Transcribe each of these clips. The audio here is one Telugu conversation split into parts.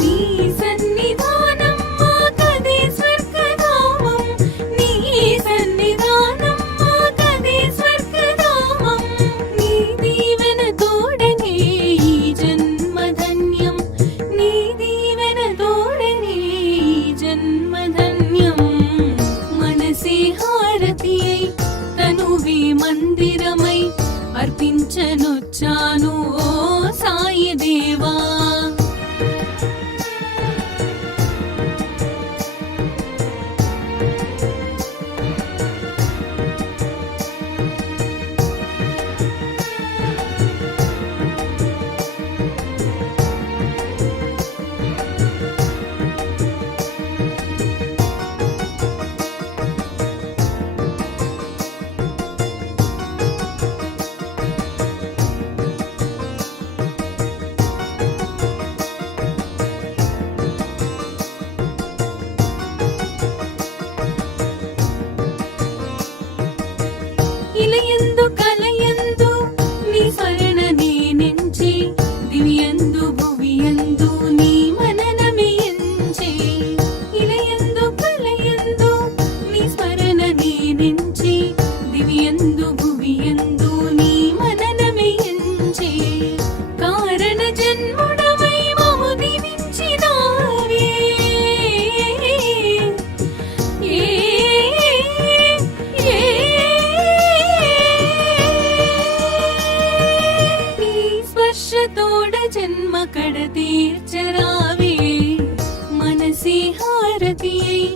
నీ సన్నిధానం మాకదే స్వర్గధామం, నీ సన్నిధానం మాకదే స్వర్గధామం. నీ దీవెన తోడనే ఈ జన్మధన్యం, నీ దీవెన తోడనే ఈ జన్మధన్యం. మనసే హారతి అయి తనువే మందిరమై అర్పించనొచ్చాను ఓ సాయి దేవా. ఇలయందు కలయందు నీ స్మరణ నేనెంచి, దివ్యందు భువియందు నీ మననమే ఎంచే. ఇలయందు కలయందు నీ స్మరణ నేనెంచి, దివ్యందు భువియందు నీ మననమే ఎంచే. కారణ జన్ముడవై మము దీవించినావే. తోడ జన్మ కడ తీర్చరావే. మనసే హారతి అయి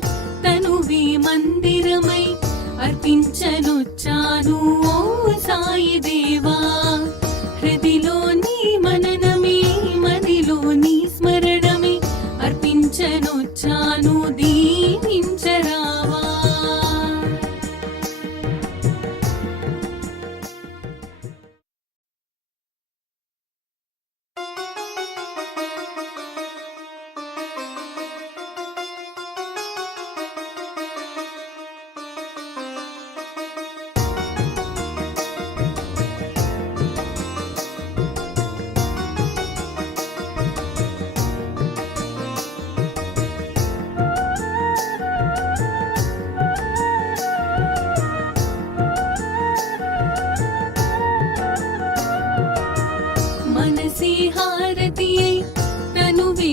తనువే మందిరమై అర్పించ